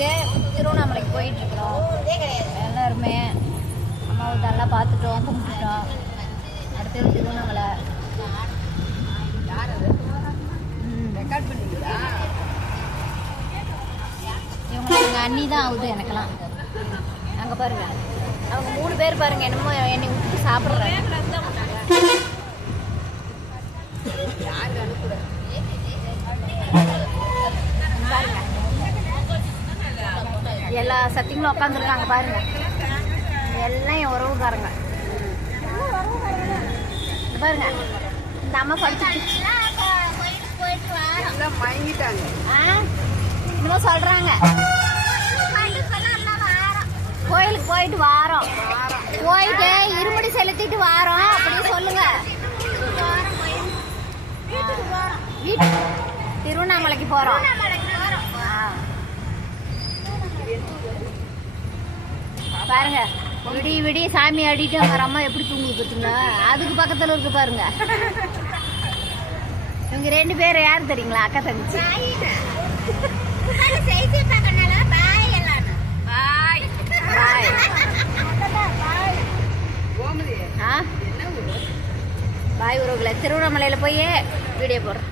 முடிச்சுட்டு திருவண்ணாமலைக்கு போயிட்டுருக்குறோம். எல்லாருமே அம்மாவை நல்லா பார்த்துட்டோம், கும்பிட்டுட்டோம். அடுத்தது திருவண்ணாமலை. இவங்க எங்கள் அண்ணி தான் ஆகுது எனக்கெல்லாம். அங்கே பாருங்க, அவங்க 3 பேர் பாருங்க, என்னமோ என்னை விட்டு சாப்பிட்றாங்க. எல்லா சத்தியங்களும் உட்காந்துருக்காங்க பாருங்க. எல்லாம் என் உறவுக்காரங்க பாருங்க. இந்த அம்மா படிச்சுட்டு இன்னும் சொல்றாங்க கோயிலுக்கு போயிட்டு வாரோம், போயிட்டு இருமுடி செலுத்திட்டு வாரோம் அப்படின்னு சொல்லுங்க. வீட்டு திருவண்ணாமலைக்கு போறோம். பாருங்க, விடிய விடிய சாமி ஆடிட்டு அவங்க அம்மா எப்படி தூங்கி பார்த்தீங்களா? அதுக்கு பக்கத்துல இருக்கு பாருங்க. இவங்க 2 பேர் யாரு தெரியுங்களா? அக்கா தங்கச்சி. பாய் உறவுகளை திருவண்ணாமலையில போய் வீடியோ போடுறேன்.